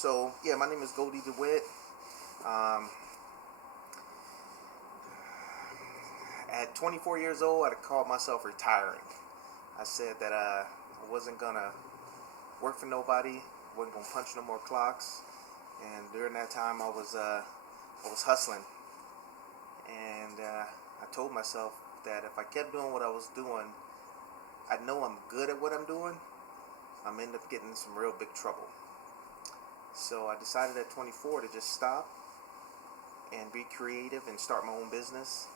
So yeah, my name is Goldie Dewitt. Um, at 24 years old, I called myself retiring. I said that I wasn't gonna work for nobody, wasn't gonna punch no more clocks, and during that time I was hustling, and I told myself that if I kept doing what I was doing, I know I'm good at what I'm doing. I'm end up getting in some real big trouble. So I decided at 24 to just stop and be creative and start my own business.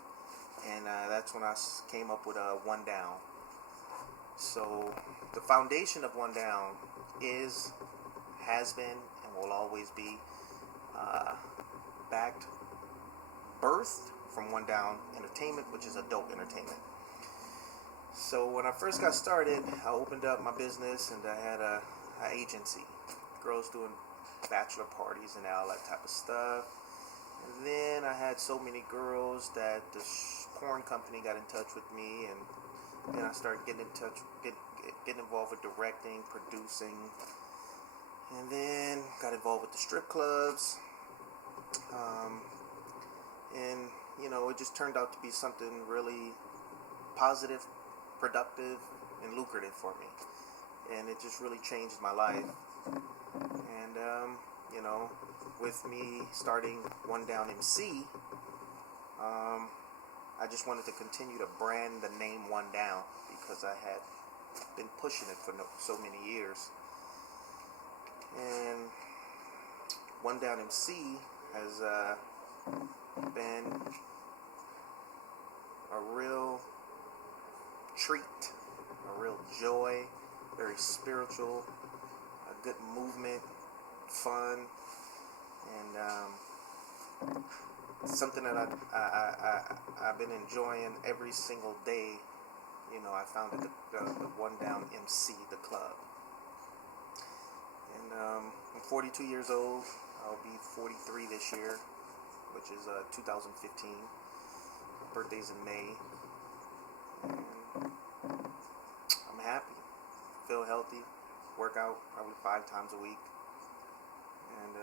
And that's when I came up with One Down. So the foundation of One Down has been, and will always be uh, backed, birthed from One Down Entertainment, which is adult entertainment. So when I first got started, I opened up my business and I had a agency. Girls doing bachelor parties and all that type of stuff. And then I had so many girls that the porn company got in touch with me, and then I started getting in touch, getting involved with directing, producing, and then got involved with the strip clubs. And it just turned out to be something really positive, productive, and lucrative for me. And it just really changed my life. And with me starting One Down MC, I just wanted to continue to brand the name One Down because I had been pushing it for so many years. And One Down MC has been a real treat, a real joy, very spiritual, a good movement, fun, and something that I've been enjoying every single day. I founded the One Down MC, the club, and I'm 42 years old. I'll be 43 this year, which is 2015. My birthday's in May, and I'm happy, feel healthy, work out probably 5 times a week, and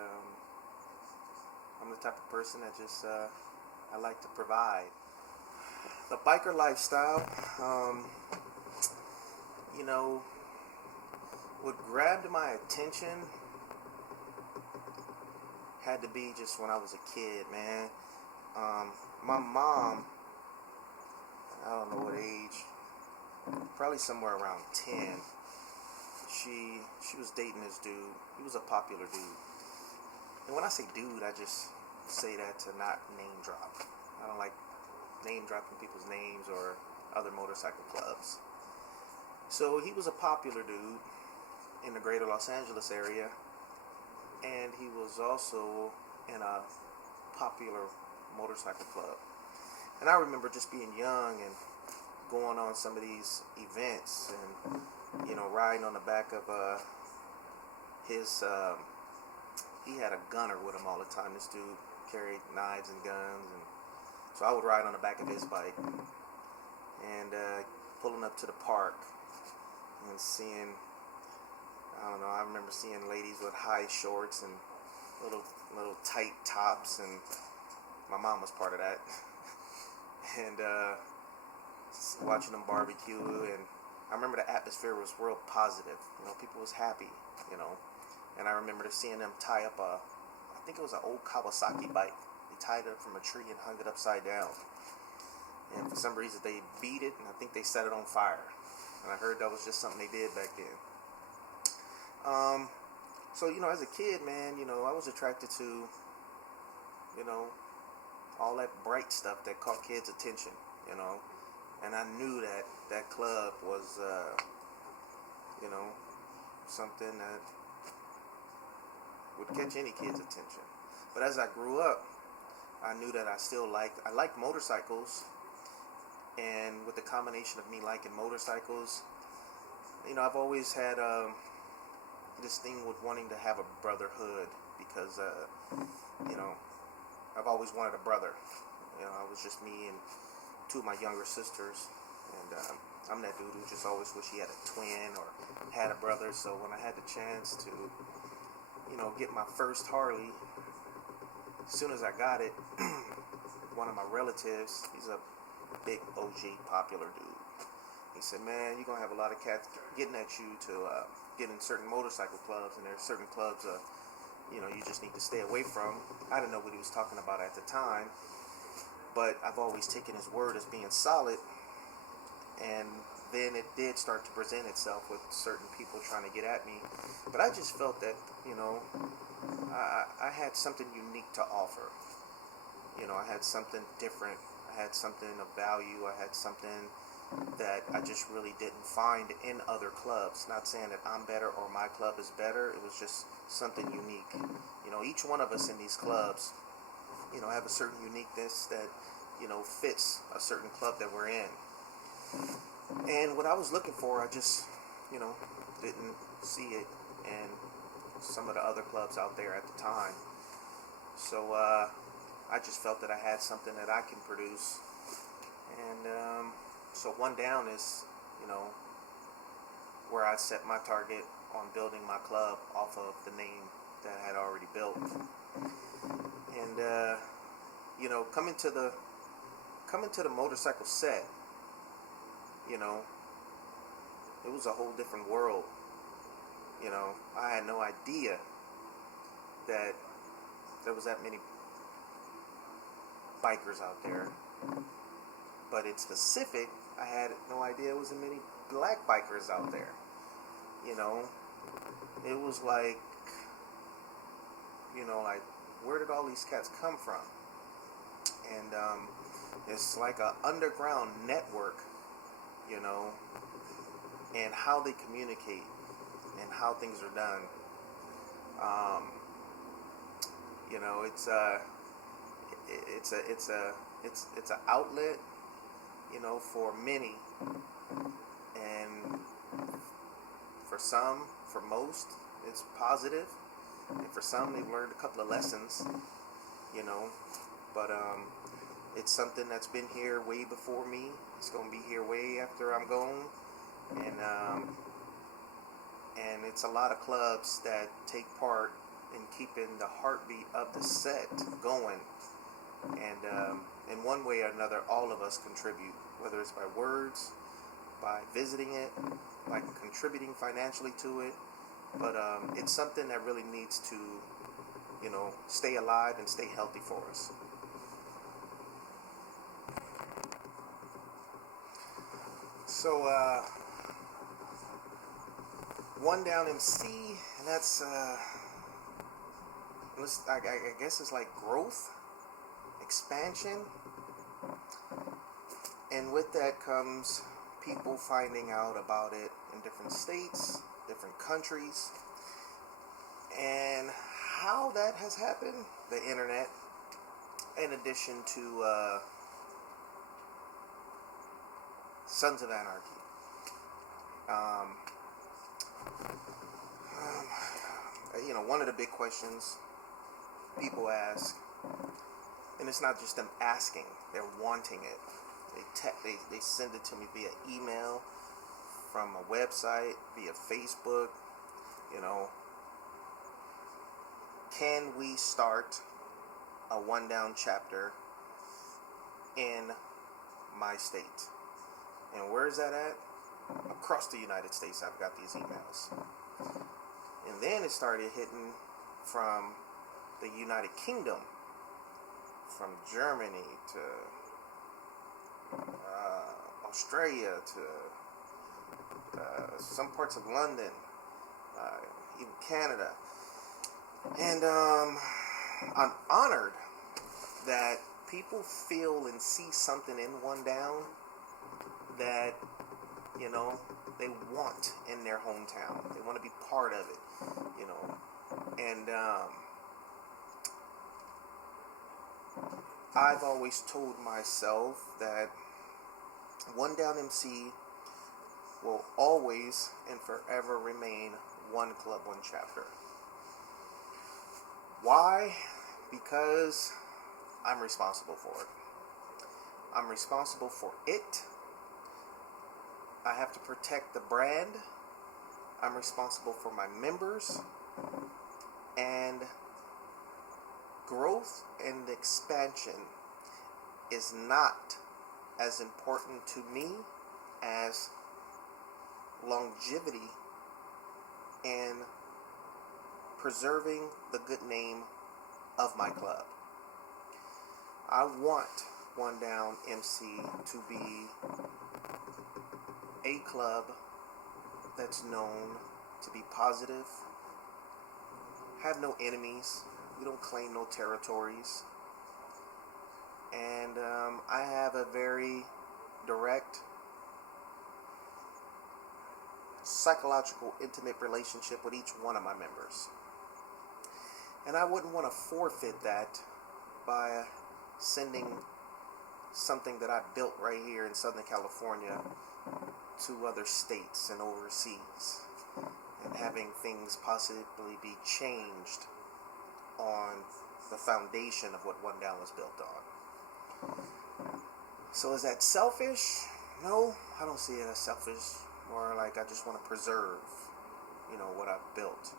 I'm the type of person that just I like to provide. The biker lifestyle, what grabbed my attention had to be just when I was a kid, man. My mom, I don't know what age, probably somewhere around 10. She was dating this dude. He was a popular dude. And when I say dude, I just say that to not name drop. I don't like name dropping people's names or other motorcycle clubs. So he was a popular dude in the greater Los Angeles area, and he was also in a popular motorcycle club. And I remember just being young and going on some of these events and riding on the back of his he had a gunner with him all the time. This dude carried knives and guns, and so I would ride on the back of his bike and pulling up to the park and seeing, I don't know, I remember seeing ladies with high shorts and little tight tops, and my mom was part of that. And watching them barbecue, and I remember the atmosphere was real positive. People was happy, and I remember seeing them tie up I think it was an old Kawasaki bike. They tied it up from a tree and hung it upside down. And for some reason they beat it, and I think they set it on fire. And I heard that was just something they did back then. So as a kid, man, I was attracted to, all that bright stuff that caught kids' attention, and I knew that club was, something that would catch any kid's attention. But as I grew up, I knew that I liked motorcycles, and with the combination of me liking motorcycles, I've always had this thing with wanting to have a brotherhood, because I've always wanted a brother. I was just me and 2 of my younger sisters, and I'm that dude who just always wished he had a twin or had a brother. So when I had the chance to get my first Harley. As soon as I got it, one of my relatives, he's a big OG popular dude. He said, man, you're going to have a lot of cats getting at you to get in certain motorcycle clubs, and there's certain clubs you just need to stay away from. I didn't know what he was talking about at the time, but I've always taken his word as being solid. And then it did start to present itself with certain people trying to get at me. But I just felt that, I had something unique to offer. I had something different. I had something of value. I had something that I just really didn't find in other clubs. Not saying that I'm better or my club is better. It was just something unique. Each one of us in these clubs, have a certain uniqueness that, fits a certain club that we're in. And what I was looking for, I just, didn't see it in some of the other clubs out there at the time. So I just felt that I had something that I can produce. And so One Down is, where I set my target on building my club off of the name that I had already built. And coming to the motorcycle set, it was a whole different world. I had no idea that there was that many bikers out there. But in specific, I had no idea there was that many black bikers out there. It was like, where did all these cats come from? And it's like an underground network, and how they communicate and how things are done. It's an outlet, for many, and for some, for most, it's positive, and for some, they've learned a couple of lessons, but it's something that's been here way before me. It's going to be here way after I'm gone, and it's a lot of clubs that take part in keeping the heartbeat of the set going. And in one way or another, all of us contribute, whether it's by words, by visiting it, by contributing financially to it. But it's something that really needs to, stay alive and stay healthy for us. So, One Down MC, and that's, I guess it's like growth, expansion, and with that comes people finding out about it in different states, different countries, and how that has happened, the internet, in addition to Sons of Anarchy. One of the big questions people ask, and it's not just them asking, they're wanting it. They send it to me via email, from a website, via Facebook. Can we start a One Down chapter in my state? And where is that at? Across the United States, I've got these emails. And then it started hitting from the United Kingdom, from Germany to Australia to some parts of London, even Canada. And I'm honored that people feel and see something in One Down that, they want in their hometown. They want to be part of it, And I've always told myself that One Down MC will always and forever remain one club, one chapter. Why? Because I'm responsible for it. I'm responsible for it. I have to protect the brand. I'm responsible for my members. And growth and expansion is not as important to me as longevity and preserving the good name of my club. I want One Down MC to be a club that's known to be positive, have no enemies, we don't claim no territories, and I have a very direct, psychological, intimate relationship with each one of my members. And I wouldn't want to forfeit that by sending something that I built right here in Southern California to other states and overseas, and having things possibly be changed on the foundation of what One Down was built on. So is that selfish? No, I don't see it as selfish. More like I just want to preserve, what I've built.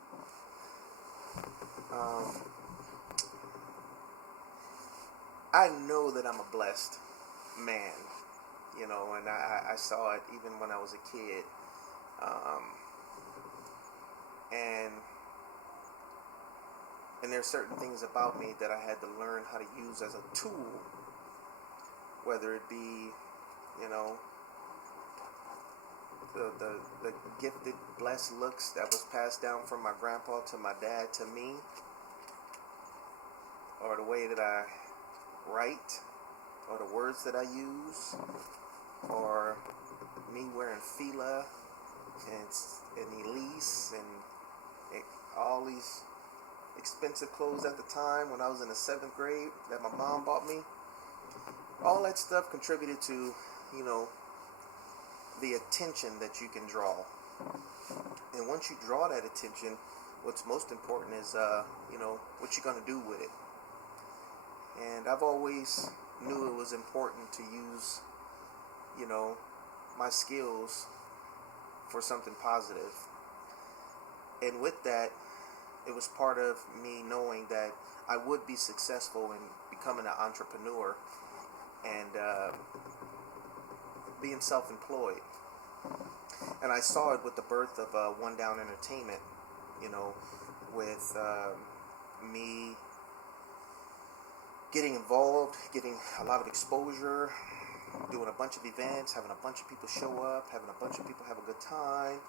I know that I'm a blessed man, and I saw it even when I was a kid. And there's certain things about me that I had to learn how to use as a tool, whether it be, the gifted, blessed looks that was passed down from my grandpa to my dad to me, or the way that I write, or the words that I use, or me wearing Fila and Elise and all these expensive clothes at the time when I was in the 7th grade that my mom bought me. All that stuff contributed to, the attention that you can draw. And once you draw that attention, what's most important is, what you're going to do with it. And I've always knew it was important to use, my skills for something positive. And with that, it was part of me knowing that I would be successful in becoming an entrepreneur and being self-employed. And I saw it with the birth of One Down Entertainment, with me getting involved, getting a lot of exposure, doing a bunch of events, having a bunch of people show up, having a bunch of people have a good time.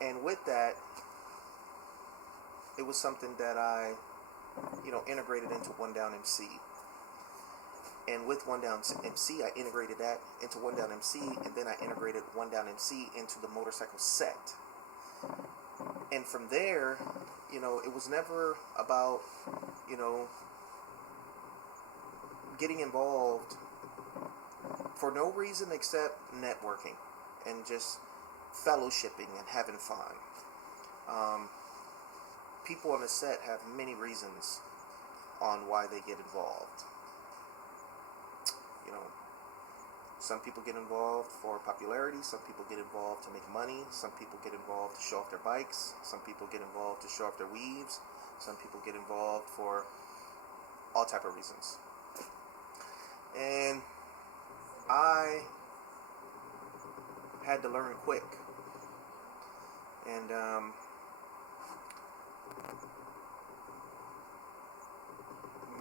And with that, it was something that I, integrated into One Down MC. And with One Down MC, I integrated that into One Down MC, and then I integrated One Down MC into the motorcycle set. And from there, it was never about, getting involved for no reason except networking and just fellowshipping and having fun. People on the set have many reasons on why they get involved. Some people get involved for popularity, some people get involved to make money, some people get involved to show off their bikes, some people get involved to show off their weaves, some people get involved for all type of reasons. And I had to learn quick. And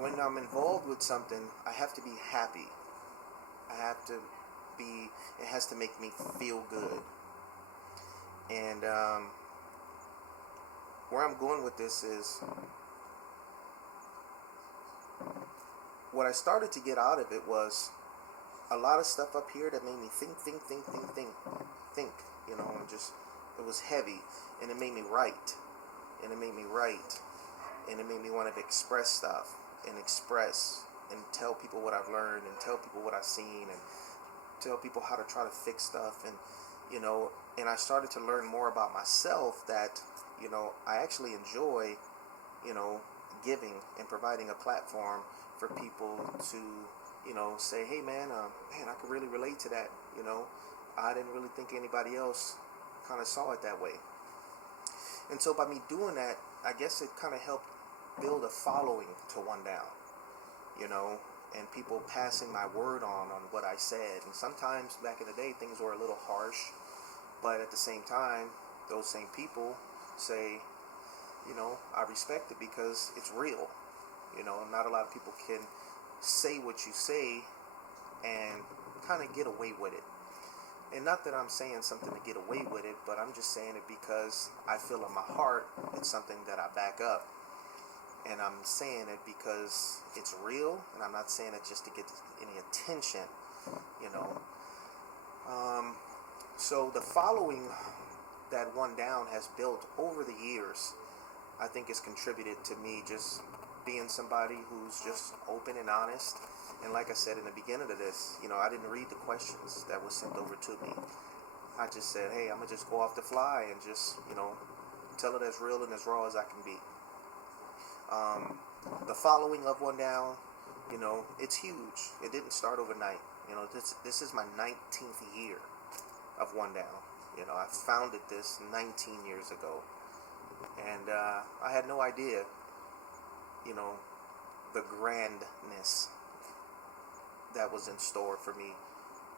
when I'm involved with something, I have to be happy. It has to make me feel good. And where I'm going with this is, what I started to get out of it was a lot of stuff up here that made me think, and it was heavy, and it made me write, and it made me want to express stuff, and tell people what I've learned, and tell people what I've seen, and tell people how to try to fix stuff, and and I started to learn more about myself, that I actually enjoy giving and providing a platform for people to say, hey man, I could really relate to that. I didn't really think anybody else kind of saw it that way. And so by me doing that, I guess it kind of helped build a following to One Down, you know, and people passing my word on what I said. And sometimes back in the day, things were a little harsh, but at the same time, those same people say, you know, I respect it because it's real. You know, not a lot of people can say what you say and kind of get away with it. And not that I'm saying something to get away with it, but I'm just saying it because I feel in my heart it's something that I back up. And I'm saying it because it's real, and I'm not saying it just to get any attention, you know. So the following that One Down has built over the years, I think has contributed to me just being somebody who's just open and honest. And like I said in the beginning of this, you know, I didn't read the questions that were sent over to me. I just said, hey, I'm going to just go off the fly and just, you know, tell it as real and as raw as I can be. The following of One Down, you know, it's huge. It didn't start overnight. You know, this is my 19th year of One Down. You know, I founded this 19 years ago. And I had no idea, you know, the grandness that was in store for me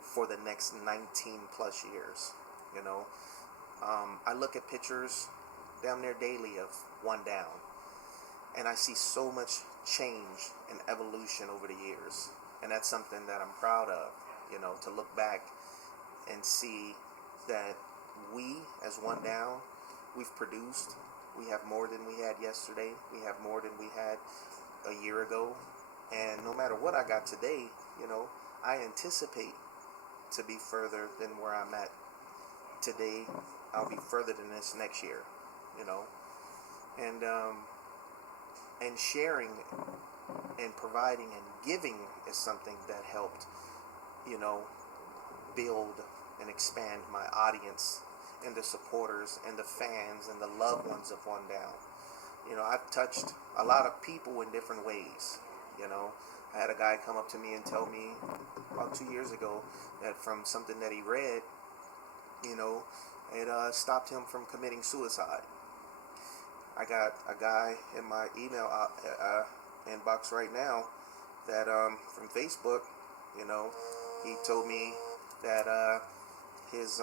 for the next 19 plus years. You know, I look at pictures damn near daily of One Down, and I see so much change and evolution over the years. And that's something that I'm proud of, you know, to look back and see that we, as One Down, we've produced. We have more than we had yesterday. We have more than we had a year ago. And no matter what I got today, you know, I anticipate to be further than where I'm at today. I'll be further than this next year, you know. And sharing and providing and giving is something that helped, you know, build and expand my audience and the supporters and the fans and the loved ones of One Down. You know, I've touched a lot of people in different ways. You know, I had a guy come up to me and tell me about 2 years ago that from something that he read, you know, it stopped him from committing suicide. I got a guy in my email inbox right now that from Facebook, you know, he told me that his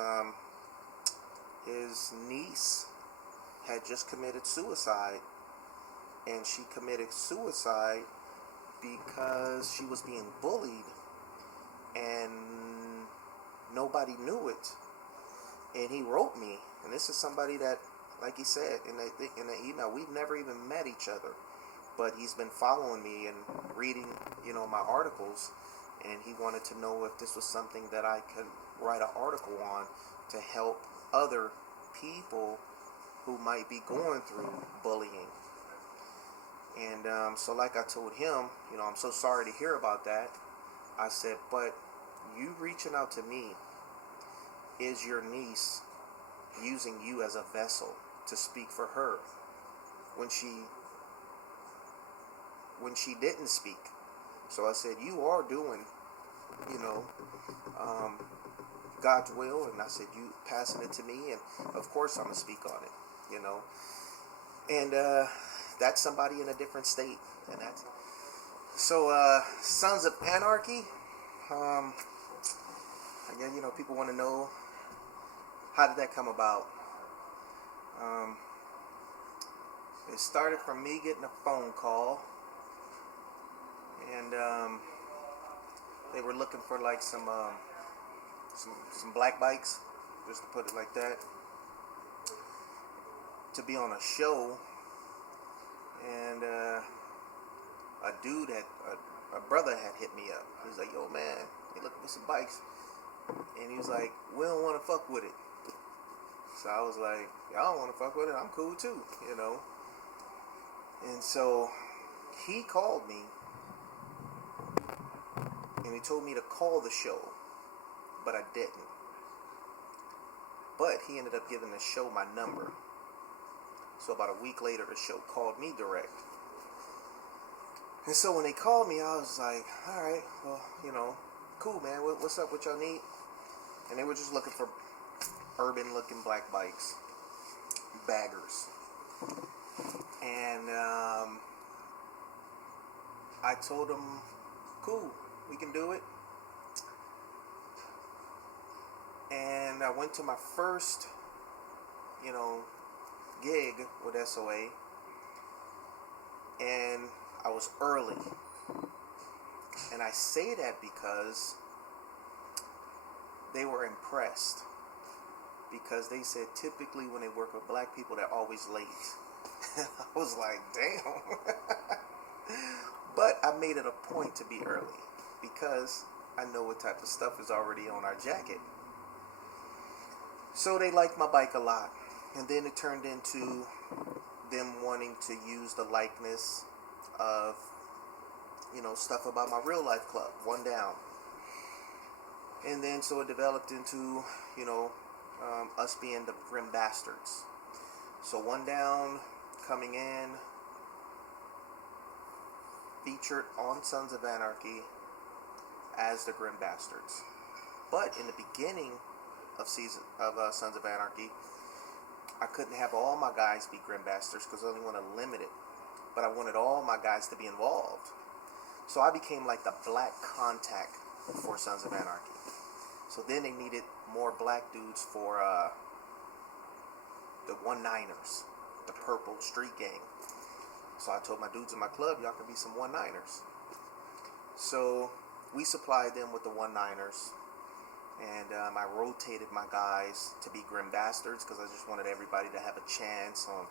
niece had just committed suicide, and she committed suicide because she was being bullied and nobody knew it. And he wrote me, and this is somebody that, like he said in the email, we've never even met each other, but he's been following me and reading, you know, my articles, and he wanted to know if this was something that I could write an article on to help other people who might be going through bullying. And so like I told him, you know, I'm so sorry to hear about that. I said, but you reaching out to me is your niece using you as a vessel to speak for her when she didn't speak. So I said, you are doing, you know, God's will, and I said, you passing it to me, and of course I'm gonna speak on it, you know. And that's somebody in a different state, and that's so. Sons of Anarchy. Again, you know, people want to know, how did that come about? It started from me getting a phone call, and they were looking for like some black bikes, just to put it like that, to be on a show. And a brother had hit me up. He was like, yo man, you looking for some bikes? And he was like, we don't want to fuck with it. So I was like, y'all don't want to fuck with it? I'm cool too, you know. And so he called me and he told me to call the show, but I didn't. But he ended up giving the show my number. So about a week later, the show called me direct. And so when they called me, I was like, all right, well, you know, cool, man. What's up? What y'all need? And they were just looking for urban-looking black bikes. baggers. And I told them, cool, we can do it. And I went to my first, gig with SOA. And I was early. And I say that because they were impressed. Because they said typically when they work with black people, they're always late. I was like, damn. But I made it a point to be early because I know what type of stuff is already on our jacket. So they liked my bike a lot. And then it turned into them wanting to use the likeness of, stuff about my real life club, One Down. And then so it developed into, us being the Grim Bastards. So One Down coming in, featured on Sons of Anarchy as the Grim Bastards. But in the beginning of Sons of Anarchy, I couldn't have all my guys be Grim Bastards because I only wanted to limit it. But I wanted all my guys to be involved. So I became like the black contact for Sons of Anarchy. So then they needed more black dudes for the 1-9ers, the purple street gang. So I told my dudes in my club, y'all can be some 1-9ers. So we supplied them with the 1-9ers. And I rotated my guys to be Grim Bastards because I just wanted everybody to have a chance on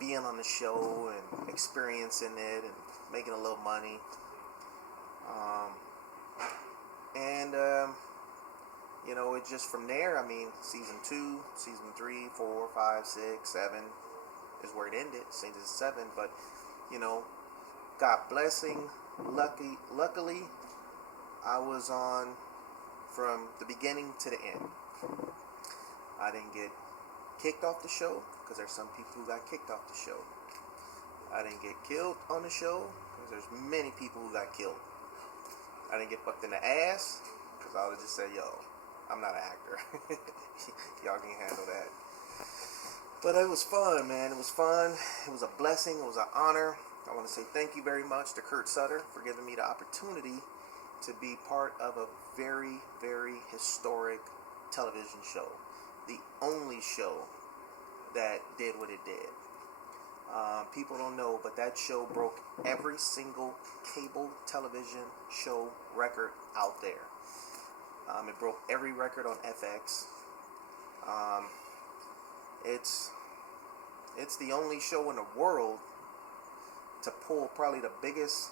being on the show and experiencing it and making a little money. It just from there, season 2, season 3, 4, 5, 6, 7 is where it ended. Season 7, but, God blessing, luckily, I was on from the beginning to the end. I didn't get kicked off the show because there's some people who got kicked off the show. I didn't get killed on the show because there's many people who got killed. I didn't get fucked in the ass because I would just say, yo, I'm not an actor. Y'all can handle that. But it was fun, man. It was fun. It was a blessing. It was an honor. I want to say thank you very much to Kurt Sutter for giving me the opportunity to be part of a very, very historic television show. The only show that did what it did. People don't know, but that show broke every single cable television show record out there. It broke every record on FX. It's the only show in the world to pull probably the biggest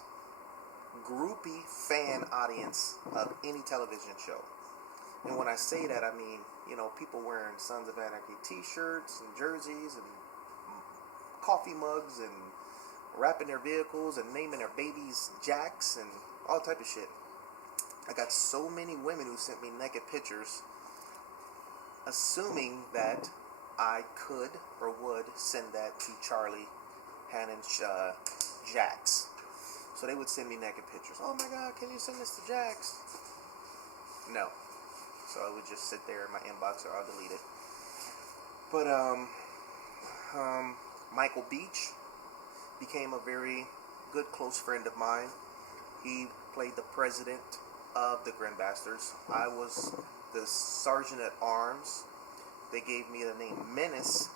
groupie fan audience of any television show. And when I say that, I mean, people wearing Sons of Anarchy t-shirts and jerseys and coffee mugs and wrapping their vehicles and naming their babies Jacks and all type of shit. I got so many women who sent me naked pictures assuming that I could or would send that to Charlie Hannon's Jacks. So they would send me naked pictures. Oh my God, can you send this to Jacks? No. So I would just sit there in my inbox or I'll delete it. But Michael Beach became a very good close friend of mine. He played the president of the Grim Bastards. I was the sergeant at arms. They gave me the name Menace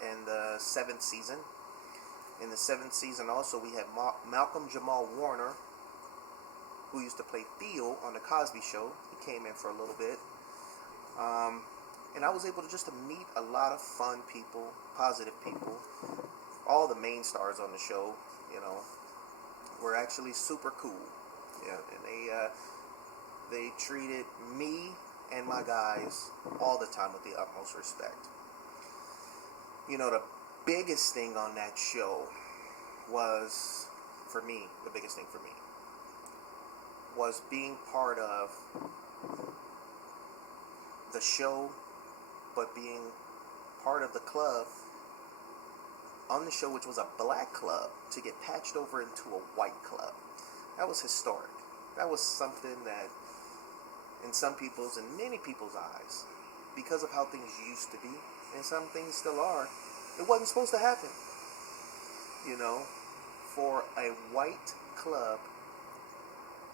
in the 7th season. In the 7th season also we had Malcolm Jamal Warner, who used to play Theo on the Cosby Show. He came in for a little bit. And I was able to just to meet a lot of fun people, positive people. All the main stars on the show, were actually super cool. Yeah, and they treated me and my guys all the time with the utmost respect. The biggest thing on that show was, for me, the biggest thing for me was being part of the show, but being part of the club on the show, which was a black club, to get patched over into a white club. That was historic. That was something that, in some people's and many people's eyes, because of how things used to be, and some things still are, It wasn't supposed to happen. You know, for a white club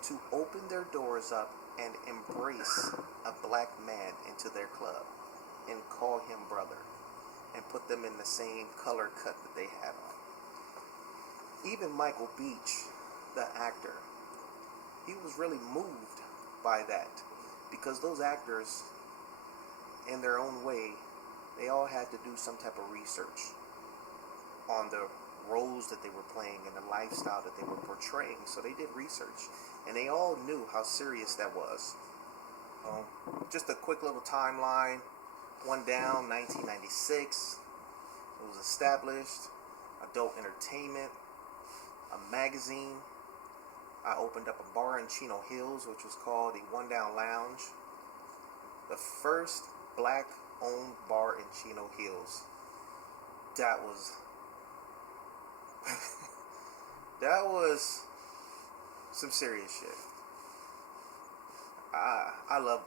to open their doors up and embrace a black man into their club and call him brother and put them in the same color cut that they had on. Even Michael Beach, the actor, he was really moved by that, because those actors, in their own way, they all had to do some type of research on the roles that they were playing and the lifestyle that they were portraying. So they did research, and they all knew how serious that was. Just a quick little timeline. One Down, 1996. It was established. Adult entertainment. A magazine. I opened up a bar in Chino Hills, which was called the One Down Lounge. The first black-owned bar in Chino Hills. That was that was some serious shit. I love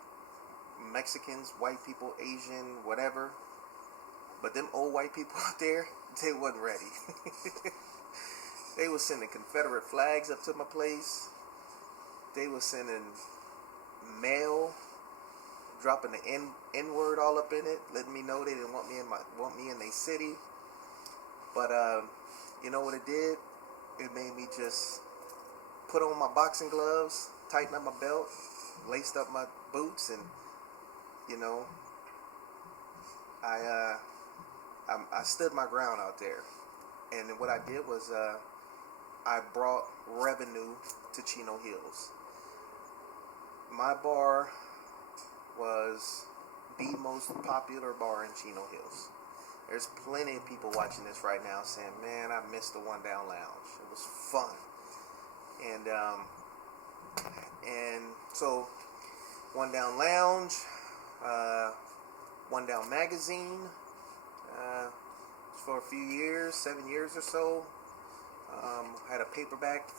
Mexicans, white people, Asian, whatever, but them old white people out there, they wasn't ready. They was sending Confederate flags up to my place. They was sending mail, dropping the N word all up in it, letting me know they didn't want me in their city. But you know what it did? It made me just put on my boxing gloves, tighten up my belt, laced up my boots, and you know, I stood my ground out there. And then what I did was I brought revenue to Chino Hills. My bar was the most popular bar in Chino Hills. There's plenty of people watching this right now saying, man, I missed the One Down Lounge. It was fun. And so One Down Lounge, One Down Magazine, for a few years, 7 years or so. Had a paperback,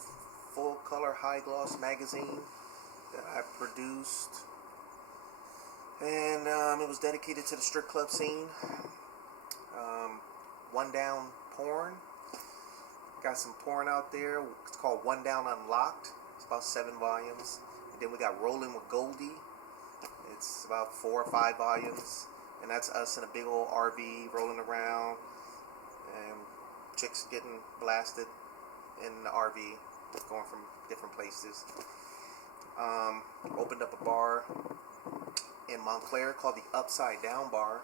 full color, high gloss magazine that I produced. And it was dedicated to the strip club scene. One Down Porn. Got some porn out there. It's called One Down Unlocked. It's about 7 volumes. And then we got Rolling with Goldie. It's about 4 or 5 volumes. And that's us in a big old RV rolling around. And chicks getting blasted in the RV, going from different places. Opened up a bar in Montclair called the Upside Down Bar.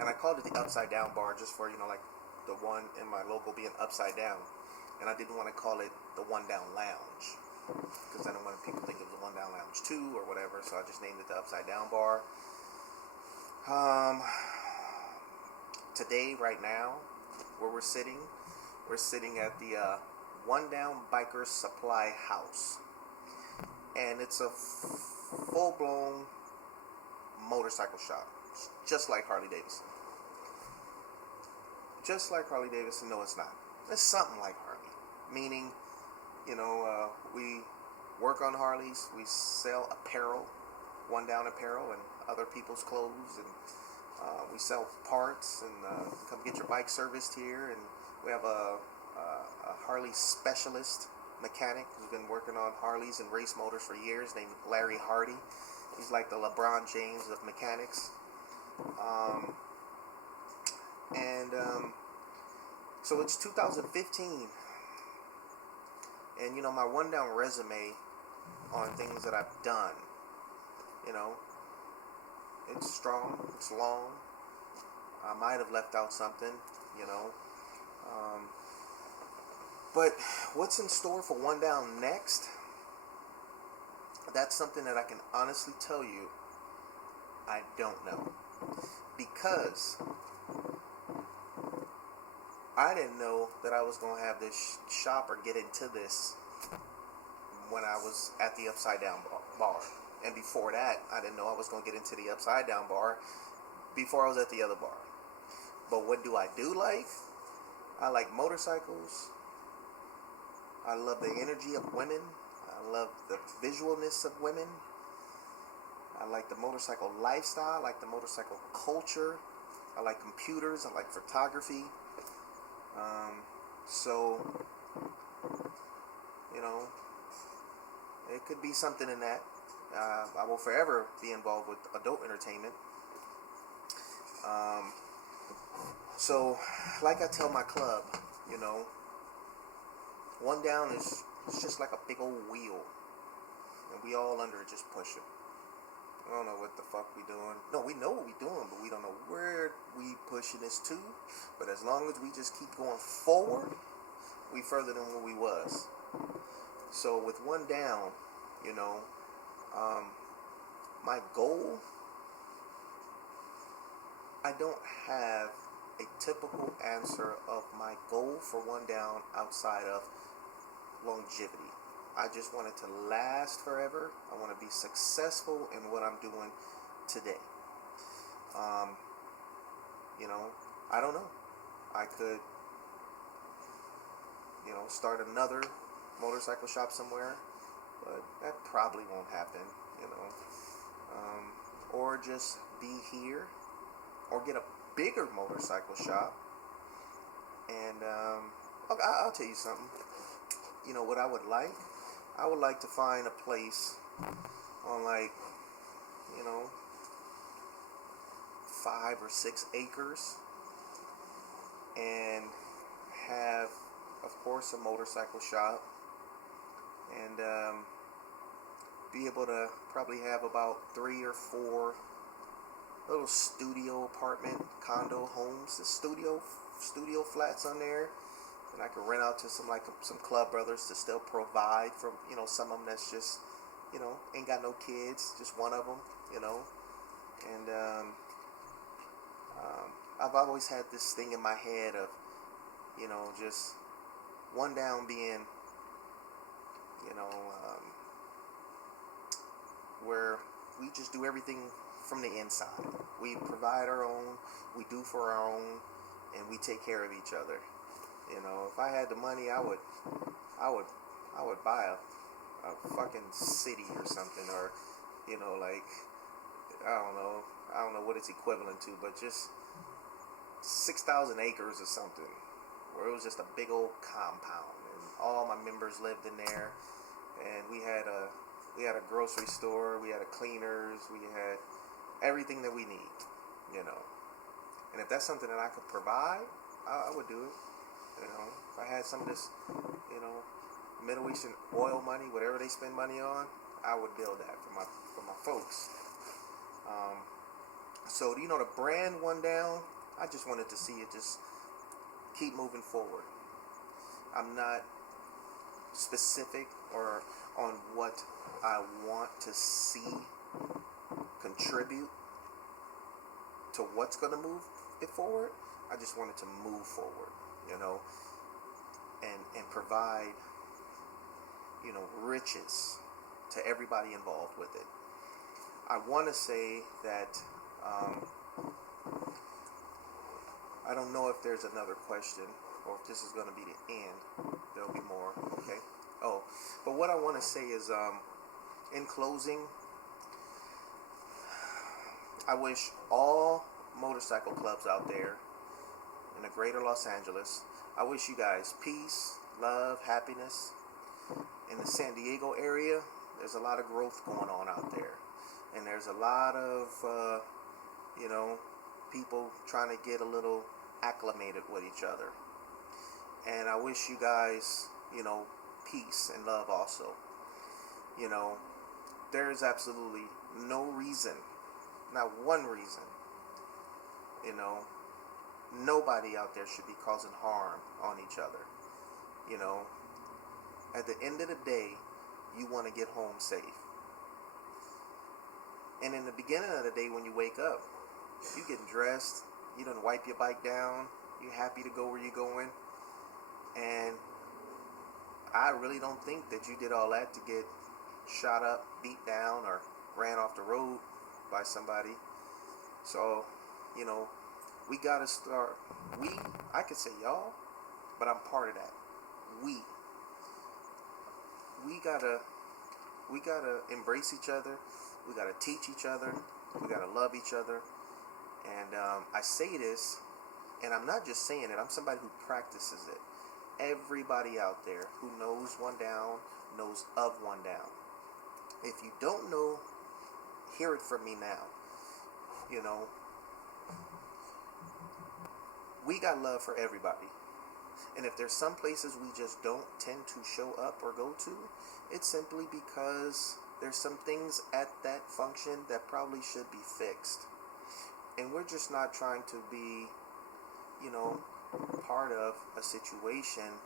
And I called it the Upside Down Bar just for, like the one in my logo being upside down. And I didn't want to call it the One Down Lounge, because I didn't want people to think it was the One Down Lounge 2 or whatever, so I just named it the Upside Down Bar. Today, right now, where we're sitting at the One Down Bikers Supply House. And it's a full-blown motorcycle shop, just like Harley Davidson. Just like Harley Davidson, no, it's not. It's something like Harley, meaning, we work on Harleys, we sell apparel, One Down apparel, and other people's clothes, and we sell parts, and come get your bike serviced here. And we have a Harley specialist mechanic who's been working on Harleys and race motors for years, named Larry Hardy. He's like the LeBron James of mechanics. So it's 2015, and my One Down resume on things that I've done, it's strong, it's long. I might have left out something, but what's in store for One Down next? That's something that I can honestly tell you I don't know, because I didn't know that I was going to have this shop or get into this when I was at the Upside Down bar. And before that, I didn't know I was going to get into the Upside Down bar before I was at the other bar. But what do I do like? I like motorcycles. I love the energy of women. I love the visualness of women. I like the motorcycle lifestyle. I like the motorcycle culture. I like computers. I like photography. So, you know, it could be something in that. I will forever be involved with adult entertainment. So, like I tell my club, you know, one down is it's just like a big old wheel, and we all under it just pushing. I don't know what the fuck we doing. No, we know what we doing, but we don't know where we pushing this to. But as long as we just keep going forward, we further than where we was. So with one down, you know, my goal, I don't have a typical answer of my goal for one down outside of longevity. I just want it to last forever. I want to be successful in what I'm doing today. You know, I don't know. I could, you know, start another motorcycle shop somewhere, but that probably won't happen, you know. Or just be here, or get a bigger motorcycle shop. And I'll tell you something. You know what I would like? I would like to find a place on, like, you know, 5 or 6 acres, and have, of course, a motorcycle shop, and be able to probably have about 3 or 4 little studio apartment condo homes, the studio flats on there. And I could rent out to some club brothers to still provide for, you know, some of them that's just, you know, ain't got no kids, just one of them, you know. And I've always had this thing in my head of, you know, just one down being, you know, where we just do everything from the inside. We provide our own, we do for our own, and we take care of each other. You know, if I had the money, I would buy a fucking city or something, or, you know, like, I don't know what it's equivalent to, but just 6,000 acres or something, where it was just a big old compound, and all my members lived in there, and we had a grocery store, we had a cleaners, we had everything that we need, you know. And if that's something that I could provide, I would do it. You know, if I had some of this, you know, Middle Eastern oil money, whatever they spend money on, I would build that for my folks. So, you know, the brand one down, I just wanted to see it just keep moving forward. I'm not specific or on what I want to see contribute to what's going to move it forward. I just wanted to move forward, you know, and provide, you know, riches to everybody involved with it. I want to say that I don't know if there's another question or if this is going to be the end. There'll be more, okay? Oh, but what I want to say is, in closing, I wish all motorcycle clubs out there in the greater Los Angeles, I wish you guys peace, love, happiness. In the San Diego area, there's a lot of growth going on out there. And there's a lot of, you know, people trying to get a little acclimated with each other. And I wish you guys, you know, peace and love also. You know, there is absolutely no reason, not one reason, you know, nobody out there should be causing harm on each other. You know, at the end of the day, you want to get home safe. And in the beginning of the day when you wake up, you getting dressed, you done wipe your bike down, you happy to go where you're going. And I really don't think that you did all that to get shot up, beat down, or ran off the road by somebody. So, you know, we gotta start, I could say y'all, but I'm part of that. We gotta embrace each other. We gotta teach each other. We gotta love each other. And I say this, and I'm not just saying it, I'm somebody who practices it. Everybody out there who knows One Down knows of One Down. If you don't know, hear it from me now. You know, we got love for everybody. And if there's some places we just don't tend to show up or go to, it's simply because there's some things at that function that probably should be fixed. And we're just not trying to be, you know, part of a situation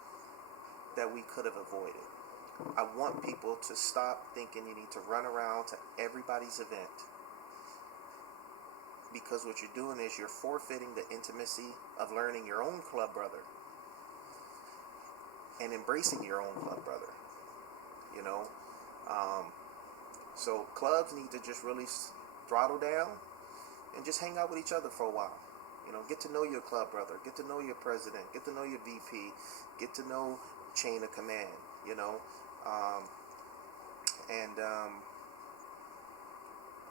that we could have avoided. I want people to stop thinking you need to run around to everybody's event, because what you're doing is you're forfeiting the intimacy of learning your own club brother and embracing your own club brother, you know. So clubs need to just really throttle down and just hang out with each other for a while. You know, get to know your club brother, get to know your president, get to know your VP, get to know chain of command, you know.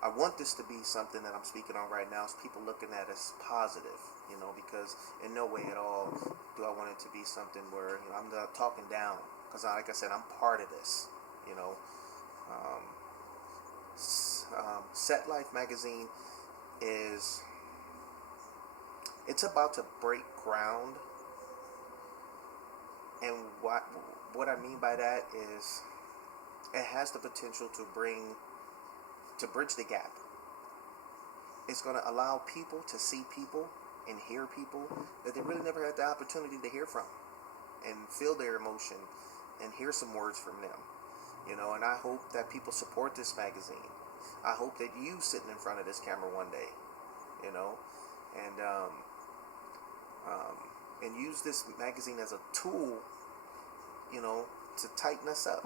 I want this to be something that I'm speaking on right now, is people looking at as positive, you know, because in no way at all do I want it to be something where, you know, I'm not talking down, because like I said, I'm part of this, you know. Set Life magazine it's about to break ground, and what I mean by that is it has the potential to bridge the gap. It's going to allow people to see people and hear people that they really never had the opportunity to hear from, and feel their emotion and hear some words from them, you know. And I hope that people support this magazine. I hope that you sitting in front of this camera one day, you know, and use this magazine as a tool, you know, to tighten us up.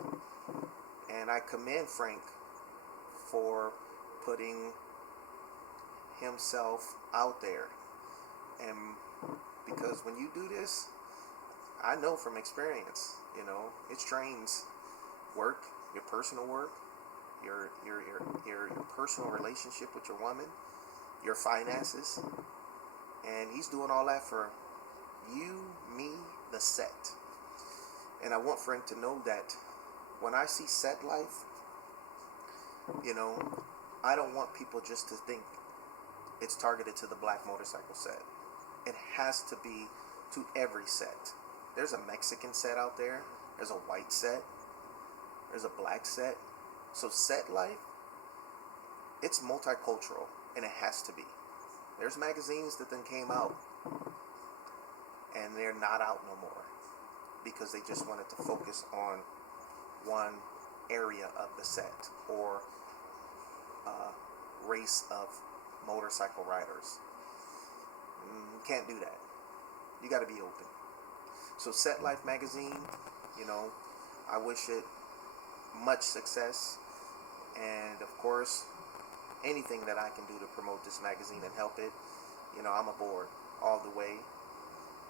And I commend Frank for putting himself out there. And because when you do this, I know from experience, you know, it strains work, your personal work, your personal relationship with your woman, your finances. And he's doing all that for you, me, the set. And I want Frank to know that when I see Set Life, you know, I don't want people just to think it's targeted to the black motorcycle set. It has to be to every set. There's a Mexican set out there. There's a white set. There's a black set. So Set Life, it's multicultural, and it has to be. There's magazines that then came out, and they're not out no more, because they just wanted to focus on one area of the set, or race of motorcycle riders. You can't do that. You got to be open. So Set Life magazine, you know, I wish it much success, and of course anything that I can do to promote this magazine and help it, you know, I'm aboard all the way.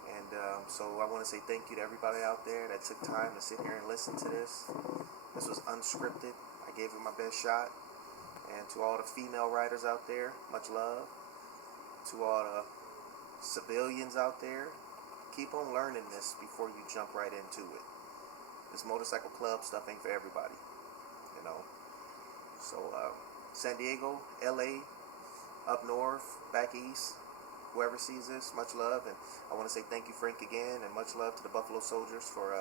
And so I want to say thank you to everybody out there that took time to sit here and listen to this. This was unscripted. I gave it my best shot. And to all the female writers out there, much love. To all the civilians out there, keep on learning this before you jump right into it. This motorcycle club stuff ain't for everybody, you know. So San Diego, LA, up north, back east, whoever sees this, much love. And I want to say thank you, Frank, again, and much love to the Buffalo Soldiers for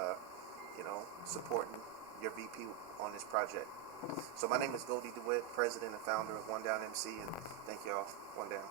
you know, supporting your VP on this project. So my name is Goldie Dewitt, president and founder of One Down MC, and thank y'all. One Down.